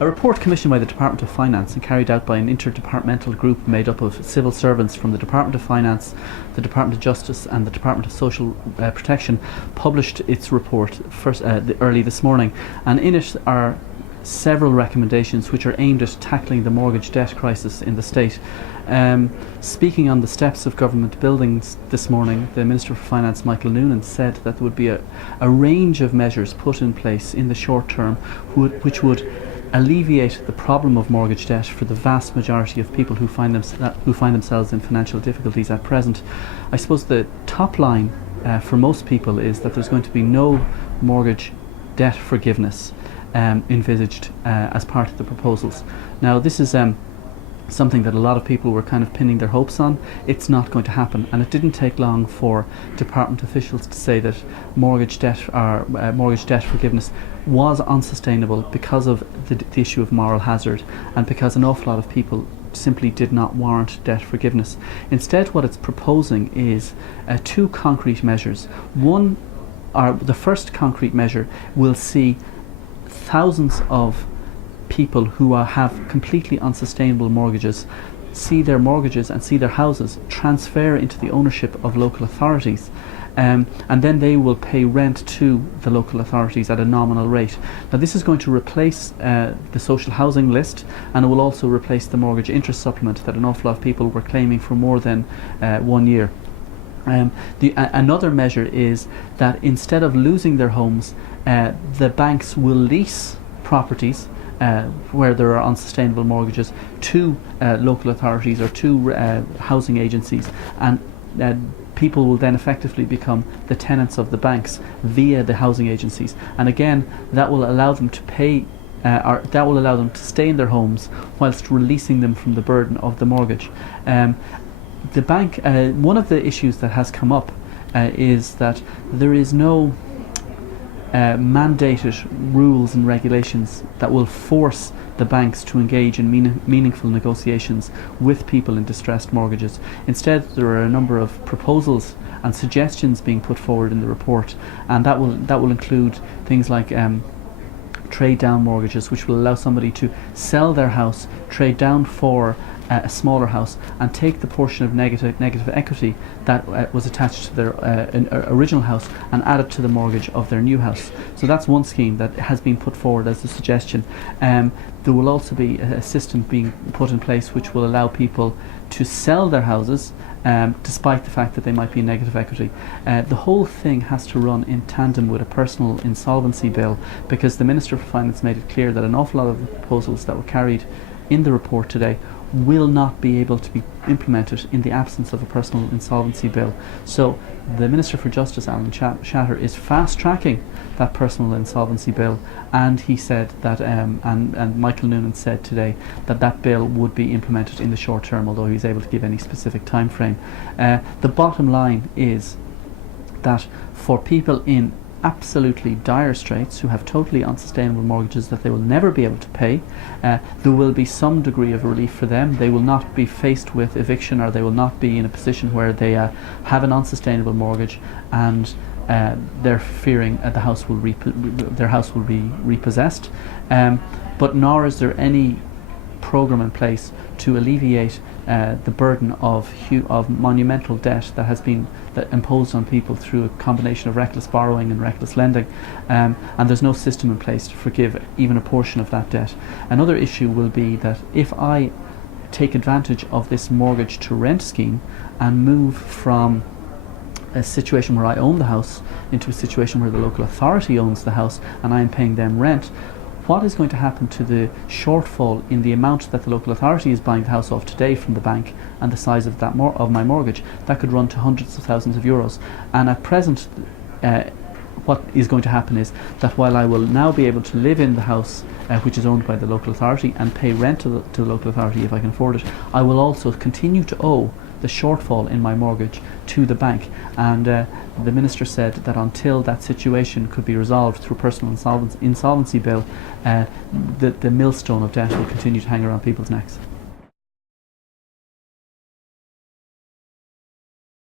A report commissioned by the Department of Finance and carried out by an interdepartmental group made up of civil servants from the Department of Finance, the Department of Justice and the Department of Social Protection published its report early this morning, and in it are several recommendations which are aimed at tackling the mortgage debt crisis in the state. Speaking on the steps of government buildings this morning, the Minister for Finance, Michael Noonan, said that there would be a range of measures put in place in the short term which would alleviate the problem of mortgage debt for the vast majority of people who find themselves in financial difficulties at present. I suppose the top line for most people is that there's going to be no mortgage debt forgiveness envisaged as part of the proposals. Now, this is something that a lot of people were kind of pinning their hopes on. It's not going to happen, and it didn't take long for department officials to say that mortgage debt forgiveness was unsustainable because of the issue of moral hazard, and because an awful lot of people simply did not warrant debt forgiveness. Instead, what it's proposing is two concrete measures. The first concrete measure will see thousands of people who have completely unsustainable mortgages see their mortgages and see their houses transfer into the ownership of local authorities, and then they will pay rent to the local authorities at a nominal rate. Now, this is going to replace the social housing list, and it will also replace the mortgage interest supplement that an awful lot of people were claiming for more than 1 year. Another measure is that instead of losing their homes, the banks will lease properties where there are unsustainable mortgages to local authorities or to housing agencies, and people will then effectively become the tenants of the banks via the housing agencies, and again that will allow them to pay that will allow them to stay in their homes whilst releasing them from the burden of the mortgage. The bank, one of the issues that has come up is that there is no mandated rules and regulations that will force the banks to engage in meaningful negotiations with people in distressed mortgages. Instead, there are a number of proposals and suggestions being put forward in the report, and that will include things like trade down mortgages, which will allow somebody to sell their house, trade down for a smaller house, and take the portion of negative equity that was attached to their original house and add it to the mortgage of their new house. So that's one scheme that has been put forward as a suggestion. There will also be a system being put in place which will allow people to sell their houses despite the fact that they might be in negative equity. The whole thing has to run in tandem with a personal insolvency bill, because the Minister for Finance made it clear that an awful lot of the proposals that were carried in the report today will not be able to be implemented in the absence of a personal insolvency bill. So the Minister for Justice, Alan Shatter, is fast-tracking that personal insolvency bill, and he said that, and Michael Noonan said today that that bill would be implemented in the short term, although he's able to give any specific time frame. The bottom line is that for people in absolutely dire straits who have totally unsustainable mortgages that they will never be able to pay, there will be some degree of relief for them. They will not be faced with eviction, or they will not be in a position where they have an unsustainable mortgage and they're fearing their house will be repossessed. But nor is there any program in place to alleviate the burden of monumental debt that has been imposed on people through a combination of reckless borrowing and reckless lending, and there's no system in place to forgive even a portion of that debt. Another issue will be that if I take advantage of this mortgage to rent scheme and move from a situation where I own the house into a situation where the local authority owns the house and I am paying them rent, what is going to happen to the shortfall in the amount that the local authority is buying the house off today from the bank and the size of that of my mortgage? That could run to hundreds of thousands of euros. And at present, what is going to happen is that while I will now be able to live in the house which is owned by the local authority and pay rent to the local authority if I can afford it, I will also continue to owe the shortfall in my mortgage to the bank. And the Minister said that until that situation could be resolved through personal insolvency bill, the millstone of debt will continue to hang around people's necks.